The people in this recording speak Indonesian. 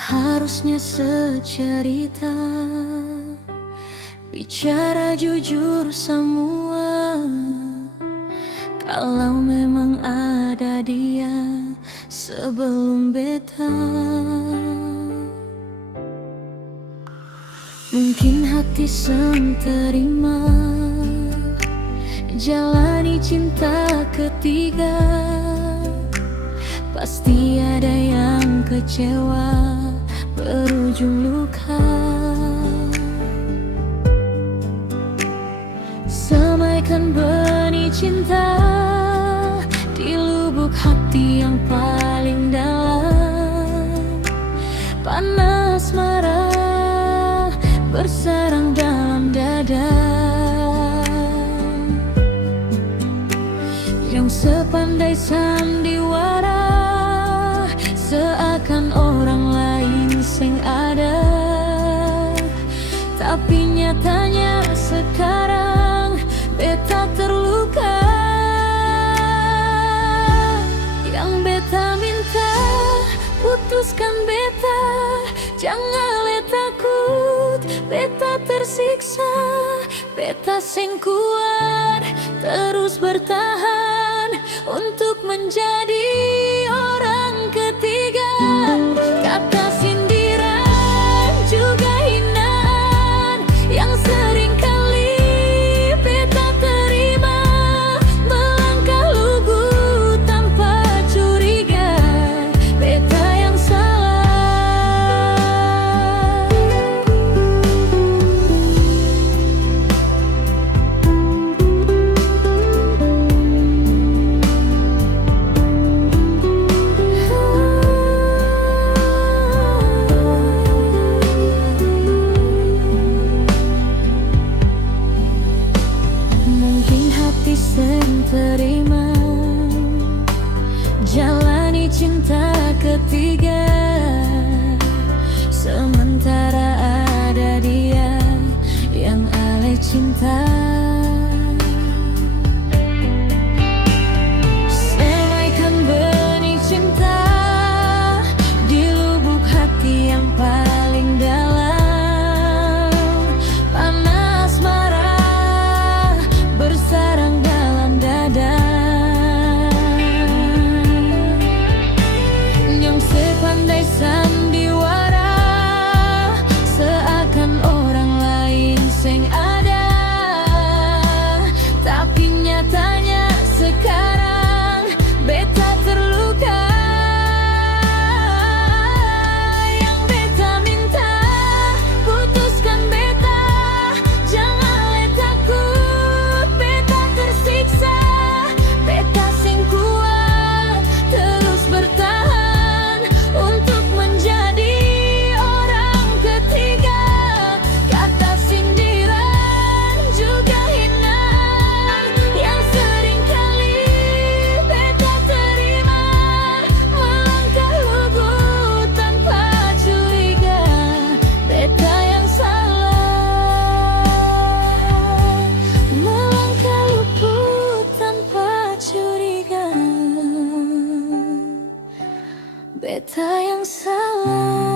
Seharusnya secerita, bicara jujur semua. Kalau memang ada dia sebelum beta, mungkin hati sen terima jalani cinta ketiga. Pasti ada yang kecewa berujung luka. Semaikan benih cinta di lubuk hati yang paling dalam. Panas marah bersarang dalam dada, yang sepandai sandiwara seakan orang lain sing ada. Tapi nyatanya sekarang beta terluka. Yang beta minta, putuskan beta, jangan le takut beta tersiksa. Beta sing kuat terus bertahan untuk menjadi orang ketiga. Kata sindiran juga hinaan yang sering kali beta terima, melangkah lugu tanpa curiga. Beta yang salah. Mungkin hati sen terima jalani cinta ketiga, sementara ada dia yang alay cinta. Semaikan benih cinta di lubuk hati yang paling dalam. Panas marah bersarang dalam dada, yang sepandai sandiwara seakan orang lain sing ada. Tapi nyatanya sekarang beta terluka. Yang beta minta, putuskan beta, jangan le takut beta tersiksa. Beta sing kuat terus bertahan untuk menjadi orang ketiga. Kata sindiran juga hinaan yang sering kali beta terima, melangkah lugu tanpa curiga. Beta yang salah, melangkah luput tanpa curiga. Beta yang salah.